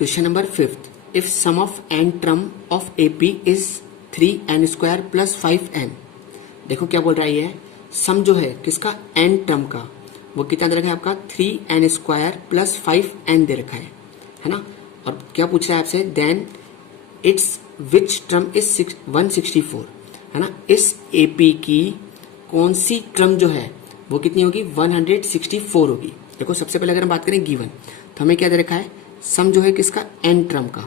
Question number 5th, if sum of n term of AP is 3n square plus 5n। देखो क्या बोल रहा है ये, सम जो है किसका, n टर्म का, वो कितना दे रखा है आपका 3n स्क्वायर प्लस 5n दे रखा है ना। और क्या पूछ रहा है आपसे, then it's which term is 164, है ना। इस AP की कौन सी टर्म जो है वो कितनी होगी, 164 होगी। देखो सबसे पहले अगर हम बात करें गिवन, तो हमें क्या दे रखा है, सम जो है किसका, n टर्म का,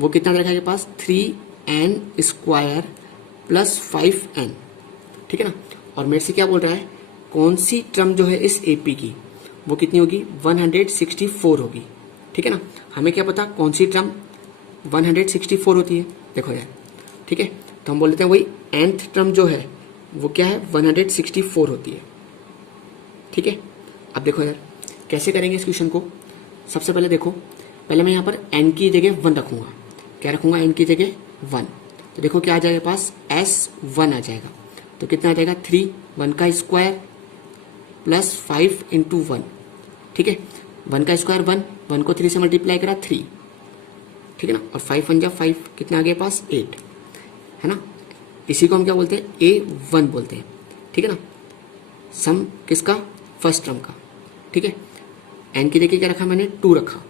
वो कितना दे रखा है के पास 3n स्क्वायर प्लस 5n, ठीक है ना। और मेरे से क्या बोल रहा है, कौन सी टर्म जो है इस AP की वो कितनी होगी, 164 होगी, ठीक है ना। हमें क्या पता कौन सी टर्म 164 होती है, देखो यार, ठीक है। तो हम बोल देते हैं वही nth टर्म जो है वो क्या है, 164 होती है, ठीक है। अब देखो यार कैसे करेंगे इस क्वेश्चन को। सबसे पहले देखो, पहले मैं यहाँ पर n की जगह 1 रखूंगा। क्या रखूंगा, n की जगह 1। तो देखो क्या आ जाएगा पास, S1 आ जाएगा। तो कितना आ जाएगा, 3, 1 का स्क्वायर प्लस 5 इंटू 1, ठीक है। 1 का स्क्वायर 1, 1 को 3 से मल्टीप्लाई करा 3, ठीक है ना। और 5 1 जा 5, कितना आ गया पास 8, है ना। इसी को हम क्या बोलते हैं, A1 बोलते हैं, ठीक है ना। सम किसका, फर्स्ट टर्म का, ठीक है। n की जगह क्या रखा मैंने, 2 रखा।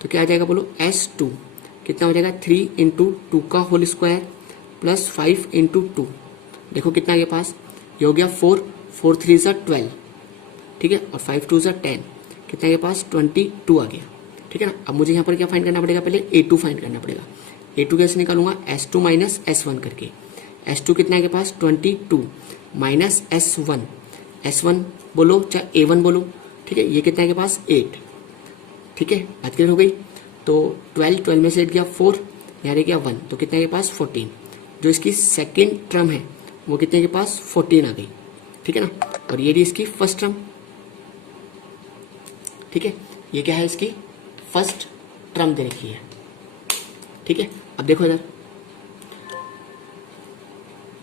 तो क्या आ जाएगा बोलो, S2 कितना हो जाएगा, 3 इंटू 2 का होल स्क्वायर प्लस 5 इंटू 2, देखो कितना आ गया पास, ये हो गया 4, 4 3 ज़ा 12, ठीक है। और 5 2 ज़ा 10, कितना आ गया पास 22 आ गया, ठीक है ना। अब मुझे यहाँ पर क्या फाइंड करना पड़ेगा, पहले A2 फाइंड करना पड़ेगा। A2 कैसे निकालूंगा, S2 माइनस S1 करके। S2 कितना है के पास 22 माइनस S1, S1 बोलो चाहे A1 बोलो, ठीक है। ये कितना है के पास 8, ठीक है। बात क्लियर हो गई। तो 12, 12 में से 8 गया 4, यहाँ रह गया 1, तो कितना है के पास 14। जो इसकी सेकेंड टर्म है वो कितने के पास 14 आ गई, ठीक है ना। और ये इसकी फर्स्ट टर्म, ठीक है। ये क्या है, इसकी फर्स्ट टर्म दे रखी है, ठीक है। अब देखो इधर,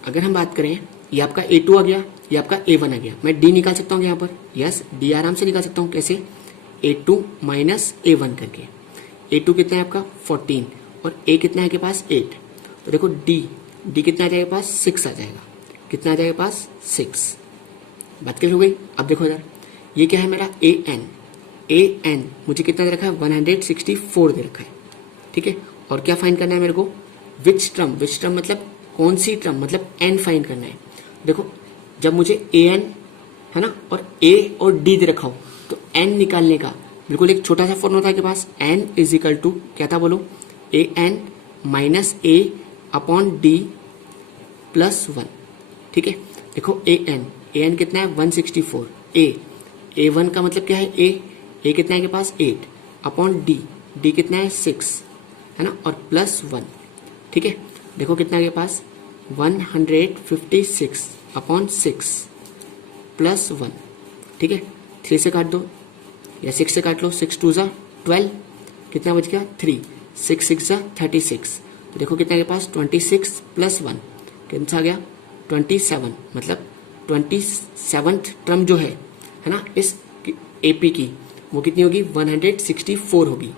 अगर हम बात करें, ये आपका A2 आ गया, ये आपका A1 आ गया। मैं D निकाल सकता हूँ यहाँ पर, यस D आराम से निकाल सकता हूँ। कैसे, A2 माइनस A1 करके। A2 कितना है आपका 14 और A कितना है के पास 8। तो देखो D कितना आ जाएगा पास 6 आ जाएगा। कितना आ जाएगा पास 6। बात क्लियर हो गई। अब देखो इधर, ये क्या है मेरा AN मुझे कितना दे रखा है 164 दे रखा है, ठीक है। और क्या फाइंड करना है मेरे को, विच टर्म मतलब कौन सी टर्म, मतलब n फाइंड करना है। देखो जब मुझे AN है ना और A और D दे रखा हो, तो n निकालने का बिल्कुल एक छोटा सा फॉर्मूला था के पास, n इज इक्वल टू क्या था बोलो, AN minus A upon D plus 1, ठीक है। देखो AN कितना है 164, A1 का मतलब क्या है A कितना है के पास 8 अपॉन D कितना है 6, है ना, और प्लस 1, ठीक है। देखो कितना के पास 156 अपॉन 6 प्लस 1, ठीक है। 3 से काट दो या 6 से काट लो, 6 2 ज़ा 12, कितना बच गया 3, 6 6 ज़ा 36। तो देखो कितना के पास 26 प्लस 1 कितना आ गया 27, मतलब 27th टर्म जो है ना इस AP की, वो कितनी होगी 164 होगी,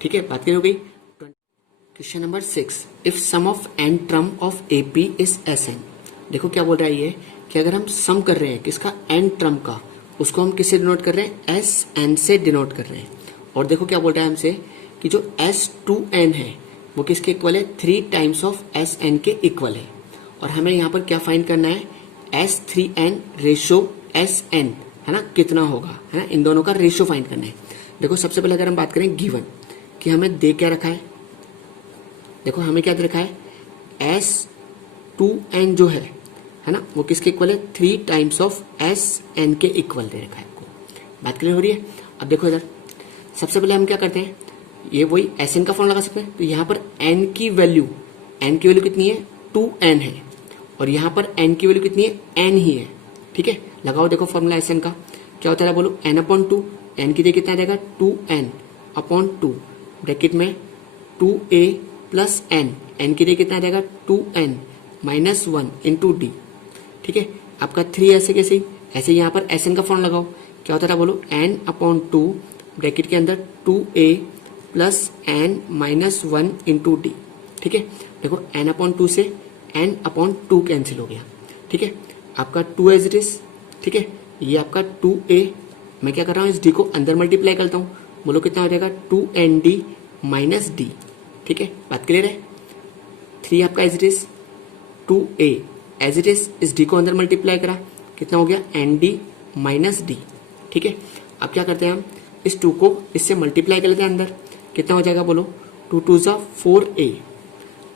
ठीक है। बात हो गई। Question number 6, if sum of n term of AP is Sn। देखो क्या बोल रहा है ये, कि अगर हम सम कर रहे हैं किसका n टर्म का, उसको हम किससे डिनोट कर रहे हैं, Sn से डिनोट कर रहे हैं। और देखो क्या बोल रहा है हमसे, कि जो S2n है वो किसके इक्वल है, 3 टाइम्स ऑफ Sn के इक्वल है। और हमें यहाँ पर क्या फाइंड करना है, S3n रेशो Sn, है ना, कितना होगा, है ना, इन दोनों का रेशो फाइंड करना है। देखो सबसे पहले अगर हम बात करें गिवन, कि हमें दे क्या रखा है, देखो हमें क्या दे रखा है, S2n जो है ना, वो किसके इक्वल है 3 टाइम्स ऑफ Sn के इक्वल दे रखा है आपको। बात क्लियर हो रही है। अब देखो इधर, सबसे पहले हम क्या करते हैं, ये वही Sn का फॉर्मूला लगा सकते हैं। तो यहाँ पर n की वैल्यू कितनी है 2n है, और यहाँ पर n की वैल्यू कितनी है n ही है, ठीक है। लगाओ देखो फॉर्मूला Sn का क्या होता है, बोलो n अपॉन 2, n की जगह कितना आ जाएगा 2n अपॉन 2, ब्रैकेट में 2a प्लस n की जगह कितना आ जाएगा 2n माइनस 1 इंटू D, ठीक है। आपका 3 ऐसे यहाँ पर Sn का फॉर्म लगाओ, क्या होता था बोलो n अपॉन 2 ब्रैकेट के अंदर 2a plus n minus 1 into d. ठीक है, देखो n अपॉन 2 से n अपॉन 2 कैंसिल हो गया। ठीक है, आपका 2 एज इट इज। ठीक है, ये आपका 2a, मैं क्या कर रहा हूँ, इस d को अंदर मल्टीप्लाई करता हूँ, बोलो कितना हो जाएगा 2nd माइनस डी। ठीक है, बात क्लियर है। 3 आपका as it is, 2a as it is, इस d को अंदर मल्टीप्लाई करा, कितना हो गया nd माइनस डी। ठीक है, अब क्या करते हैं हम, इस 2 को इससे मल्टीप्लाई कर लेते हैं अंदर, कितना हो जाएगा बोलो 2 2 जा 4a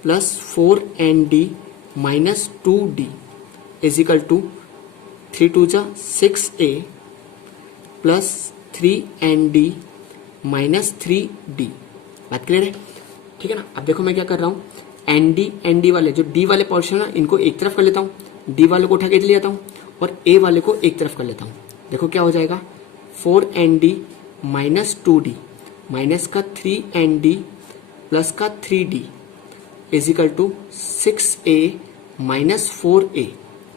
plus 4nd minus 2d is equal to 3 2 जा 6a plus 3nd minus 3d। बात क्लियर है। ठीक है ना, अब देखो मैं क्या कर रहा हूँ, एन डी वाले जो डी वाले पोर्शन है इनको एक तरफ कर लेता हूँ, डी वाले को उठा के ले जाता हूँ और ए वाले को एक तरफ कर लेता हूँ। देखो क्या हो जाएगा 4nd माइनस 2d माइनस का 3nd प्लस का 3d is equal to 6a minus 4a।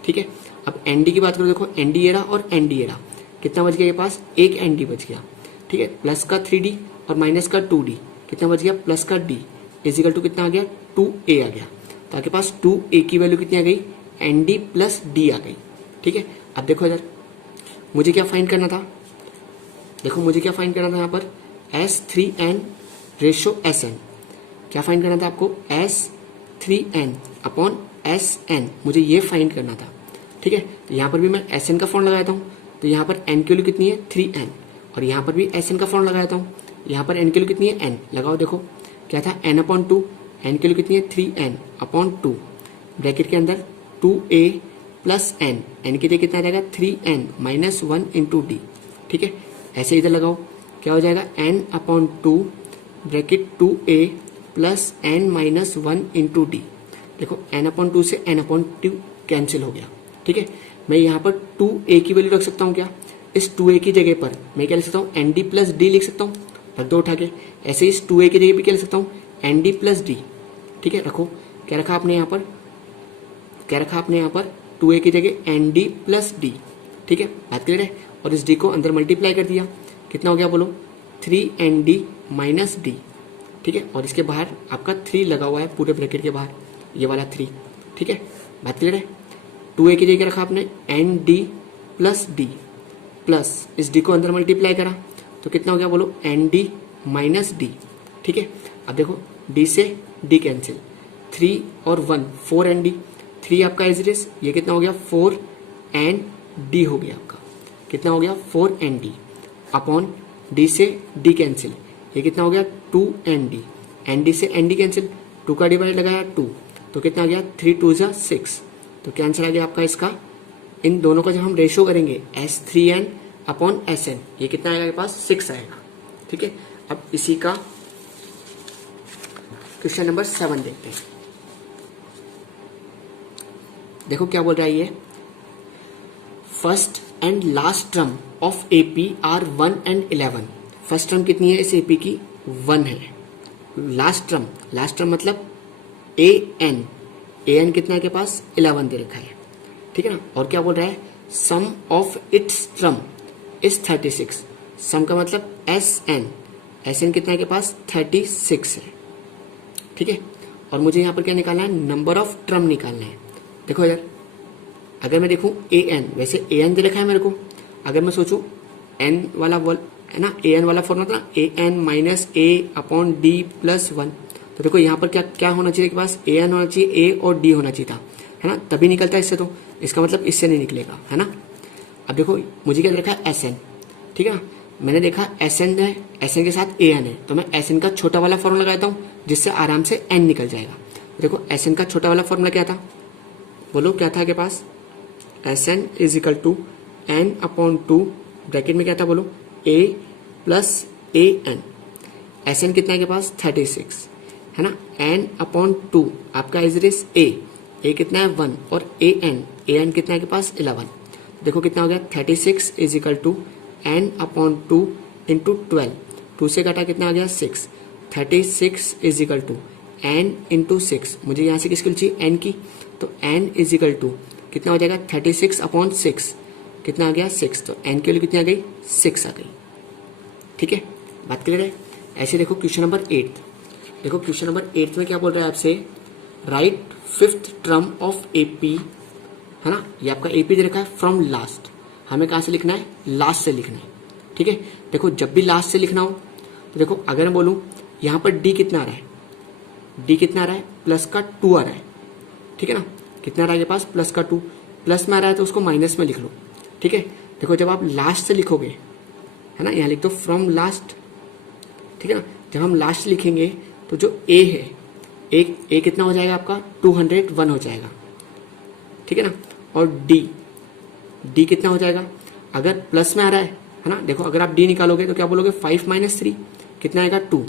ठीक है, अब nd की बात करो, देखो nd ये रहा और nd ये रहा, कितना बच गया, ये पास एक nd बच गया। ठीक है, प्लस का 3d और माइनस का 2d कितना बच गया, प्लस का d इज इक्वल टू कितना आ गया 2a आ गया। तो आपके पास 2a की वैल्यू कितनी आ गई, nd प्लस d आ गई। ठीक है, अब देखो इधर मुझे क्या फाइंड करना था, देखो मुझे क्या फाइंड करना था यहाँ पर S3n रेशो Sn। क्या फाइंड करना था आपको, S3n अपॉन Sn, मुझे ये फाइंड करना था। ठीक है, तो यहाँ पर भी मैं Sn का फॉर्म लगाता हूँ, तो यहाँ पर n की वैल्यू कितनी है 3n, और यहाँ पर भी Sn का फॉर्म लगाता हूँ, यहाँ पर n की वैल्यू कितनी है n, लगाओ देखो क्या था n अपॉन 2, n की वैल्यू कितनी है 3n अपॉन 2, ब्रैकेट के अंदर 2a प्लस n, n की जगह कितना आ जाएगा 3n माइनस 1 इंटू डी। ठीक है, ऐसे इधर लगाओ, क्या हो जाएगा n upon 2 bracket 2a plus n minus 1 into D. देखो n अपॉन 2 से n अपॉन 2 कैंसिल हो गया। ठीक है, मैं यहाँ पर 2a की वैल्यू रख सकता हूँ, क्या इस 2a की जगह पर मैं क्या लिख सकता हूँ nd प्लस डी लिख सकता हूँ, रख दो उठा के। ऐसे इस 2a की जगह भी क्या लिख सकता हूँ nd प्लस डी। ठीक है, रखो, क्या रखा आपने यहाँ पर, क्या रखा आपने यहाँ पर 2a की जगह nd प्लस डी। ठीक है, बात क्लियर है, और इस d को अंदर मल्टीप्लाई कर दिया, कितना हो गया बोलो 3nd माइनस डी। ठीक है, और इसके बाहर आपका 3 लगा हुआ है पूरे ब्रैकेट के बाहर, ये वाला 3। ठीक है, बात क्लियर है। 2a की जगह रखा आपने nd प्लस डी, प्लस इस d को अंदर मल्टीप्लाई करा, तो कितना हो गया बोलो nd माइनस डी। ठीक है, अब देखो d से d कैंसिल, 3 और 1 4nd, 3 आपका एज इट इज, ये कितना हो गया 4nd हो गया आपका, कितना हो गया 4nd अपॉन d से d कैंसिल, ये कितना हो गया 2nd, nd से nd कैंसिल, 2 का डिवाइड लगाया 2, तो कितना आ गया 3 2 जा 6, तो कैंसिल आ गया आपका इसका। इन दोनों का जब हम रेशो करेंगे S3n अपॉन Sn, ये कितना आएगा आपके पास 6 आएगा। ठीक है, अब इसी का क्वेश्चन नंबर 7 देखते हैं। देखो क्या बोल रहा है ये, first and last term of AP are 1 and 11। First term कितनी है इस AP की 1 है, लास्ट टर्म मतलब an कितना है के पास 11 दे रखा है। ठीक है ना, और क्या बोल रहा है सम ऑफ इट्स टर्म इज 36, सम का मतलब Sn कितना है के पास 36 है। ठीक है, और मुझे यहाँ पर क्या निकालना है, नंबर ऑफ टर्म निकालना है। देखो इधर अगर मैं देखूँ an, वैसे an दे रखा है मेरे को, अगर मैं सोचूं n वाला बोल है ना, an वाला फॉर्मूला था an minus a upon D plus 1, तो देखो यहाँ पर क्या क्या होना चाहिए के पास an होना चाहिए, a और d होना चाहिए था, है ना, तभी निकलता है इससे, तो इसका मतलब इससे नहीं निकलेगा, है ना। अब देखो मुझे क्या देखा है Sn। ठीक है ना, मैंने देखा Sn है, Sn के साथ an है, तो मैं Sn का छोटा वाला फॉर्मूला लगाता हूँ जिससे आराम से n निकल जाएगा। देखो Sn का छोटा वाला फॉर्मूला क्या था, बोलो क्या था के पास, Sn is equal to n upon 2 bracket में क्या था बोलो a प्लस an। Sn कितना है के पास 36 है ना, n अपॉन 2 आपका इज इट इज a कितना है 1 और an कितना है के पास 11। देखो कितना हो गया 36 is equal to n upon 2 into 12, 2 से काटा कितना आ गया 6, 36 is equal to n into 6, मुझे यहाँ से किसकी चाहिए n की, तो n इज इक्वल टू कितना हो जाएगा 36 अपॉन 6, कितना आ गया 6, तो n की वैल्यू कितनी आ गई 6 आ गई। ठीक है, बात क्लियर है। ऐसे देखो क्वेश्चन नंबर 8, देखो क्वेश्चन नंबर 8 में क्या बोल रहा है आपसे, right fifth term of AP, है ना, ये आपका एपी दे रखा है फ्रॉम लास्ट, हमें कहाँ से लिखना है, लास्ट से लिखना है, ठीक है। देखो जब भी लास्ट से लिखना हो तो देखो अगर मैं बोलूँ यहाँ पर डी कितना आ रहा है, डी कितना आ रहा है, प्लस का 2 आ रहा है, ठीक है ना, कितना आ रहा है आपके पास, प्लस का 2, प्लस में आ रहा है तो उसको माइनस में लिख लो, ठीक है। देखो जब आप लास्ट से लिखोगे, है ना, यहाँ लिख दो फ्रॉम लास्ट, ठीक है ना, जब हम लास्ट लिखेंगे तो जो ए है, ए कितना हो जाएगा आपका 201 हो जाएगा, ठीक है ना, और डी कितना हो जाएगा, अगर प्लस में आ रहा है ना, देखो अगर आप डी निकालोगे तो क्या बोलोगे 5 - 3 कितना आएगा 2,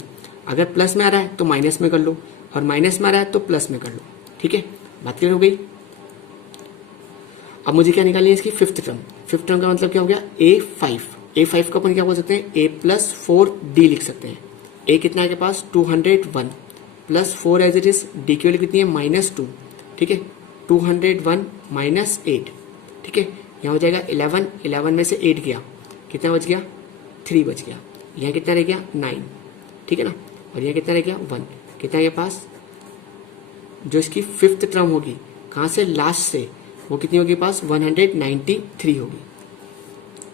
अगर प्लस में आ रहा है तो माइनस में कर लो, और माइनस में आ रहा है तो प्लस में कर लो, ठीक है, बात क्लियर हो गई। अब मुझे क्या निकालनी है इसकी फिफ्थ टर्म, फिफ्थ टर्म का मतलब क्या हो गया A5 का अपन क्या बोल सकते हैं, A+4D लिख सकते हैं। ए कितना है के पास 201 plus 4 as it is, d की वैल्यू कितनी है -2, ठीक है, 201 - 8, ठीक है, यहाँ हो जाएगा 11 में से 8 गया, कितना बच गया 3 बच गया, यहाँ कितना रह गया 9, ठीक है ना, और यहाँ कितना रह गया 1, कितना है पास, जो इसकी फिफ्थ टर्म होगी कहाँ से, लास्ट से, वो कितनी होगी पास 193 होगी,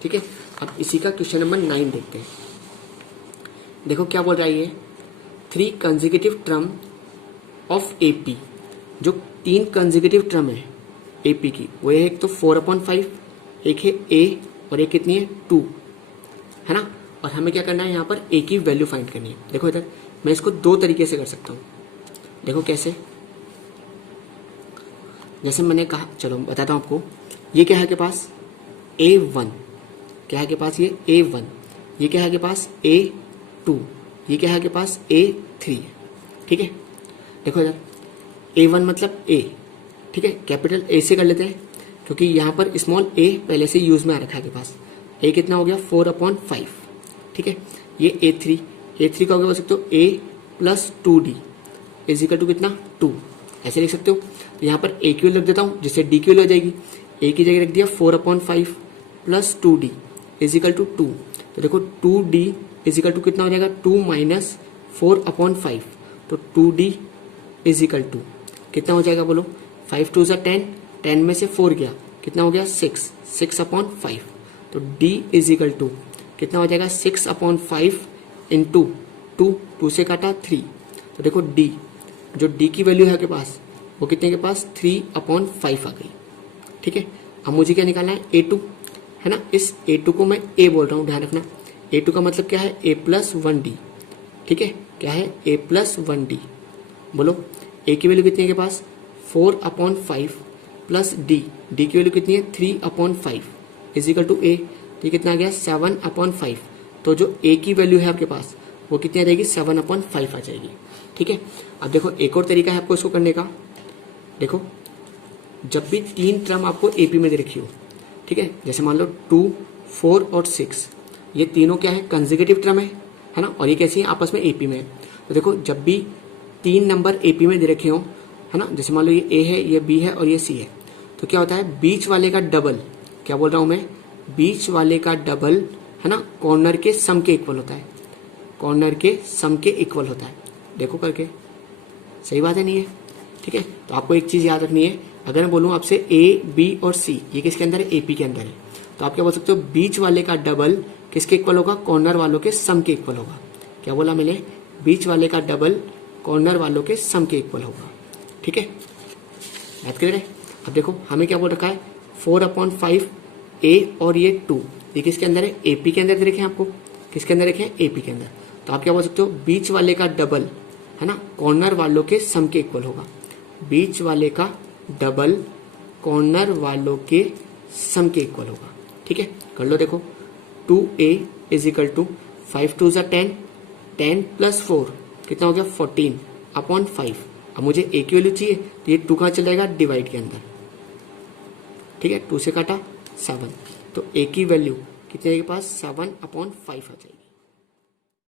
ठीक है। अब इसी का क्वेश्चन नंबर 9 देखते हैं। देखो क्या बोल रहा है ये, 3 कंसेक्यूटिव टर्म ऑफ एपी, जो 3 कंसेक्यूटिव टर्म है एपी की, वो है एक तो 4/5, एक है ए, और एक कितनी है 2, है ना, और हमें क्या करना है यहाँ पर ए की वैल्यू फाइंड करनी है। देखो इधर मैं इसको 2 तरीके से कर सकता हूँ, देखो कैसे, जैसे मैंने कहा, चलो बताता हूँ आपको, ये क्या है के पास A1, क्या है के पास ये A1, ये क्या है के पास A2, ये क्या है के पास A3, ठीक है। देखो इधर A1 मतलब A, ठीक है, कैपिटल A से कर लेते हैं क्योंकि यहाँ पर स्मॉल a पहले से यूज में आ रखा है के पास, A कितना हो गया 4/5, ठीक है, ये A3 का हो गया, बोल सकते हो A+2D = कितना 2, ऐसे लिख सकते हो। तो यहाँ पर A की वैल्यू रख देता हूँ जिससे D की वैल्यू आ जाएगी, A की जगह रख दिया 4/5 + 2D = 2, तो देखो 2D = कितना हो जाएगा 2 - 4/5, तो 2D = कितना हो जाएगा बोलो, 5 2 = 10, 10 में से 4 गया, कितना हो गया 6/5, तो D = कितना हो जाएगा 6/5 × 2 से काटा 3, तो देखो D, जो D की वैल्यू है के पास वो कितने के पास 3/5 आ गई, ठीक है। अब मुझे क्या निकालना है A2, है ना, इस A2 को मैं A बोल रहा हूँ, ध्यान रखना, A2 का मतलब क्या है A+1D, ठीक है, क्या है A+1D, बोलो A की वैल्यू कितनी है के पास 4/5 प्लस D की वैल्यू कितनी है 3/5 = A, तो कितना आ गया 7/5, तो जो A की वैल्यू है आपके पास वो कितनी आ जाएगी 7/5 आ जाएगी, ठीक है। अब देखो एक और तरीका है आपको इसको करने का, देखो जब भी 3 टर्म आपको एपी में दे रखी हो, ठीक है, जैसे मान लो 2, 4 और 6, ये तीनों क्या है कंसेक्यूटिव टर्म है ना, और ये कैसी है आपस में एपी में है, तो देखो जब भी 3 नंबर एपी में दे रखे हो, है ना, जैसे मान लो ये ए है, ये बी है और ये सी है, तो क्या होता है बीच वाले का डबल, क्या बोल रहा हूं मैं, बीच वाले का डबल, है ना, कॉर्नर के सम के इक्वल होता है, कॉर्नर के सम के इक्वल होता है, देखो करके, सही बात है नहीं है, ठीक है। तो आपको एक चीज याद रखनी है, अगर मैं बोलूं आपसे ए, बी और सी ये किसके अंदर है, एपी के अंदर है, तो आप क्या बोल सकते हो बीच वाले का डबल किसके इक्वल होगा, कॉर्नर वालों के सम के इक्वल होगा, क्या बोला मैंने, बीच वाले का डबल कॉर्नर वालों के सम के इक्वल होगा, ठीक है, बात करें। अब देखो हमें क्या बोल रखा है 4/5 A और ये 2, ये किसके अंदर है, एपी के अंदर देखें आपको, किसके अंदर देखें एपी के अंदर, तो आप क्या बोल सकते हो बीच वाले का डबल, है ना, कॉर्नर वालों के सम के इक्वल होगा, बीच वाले का डबल कॉर्नर वालों के सम के इक्वल होगा, ठीक है, कर लो। देखो 2A = 5 2 = 10, 10 + 4 कितना हो गया 14/5, अब मुझे A की वैल्यू चाहिए, तो ये 2 कहाँ चल जाएगा डिवाइड के अंदर, ठीक है, 2 से काटा 7, तो A की वैल्यू कितने के पास 7/5 आ जाएगी।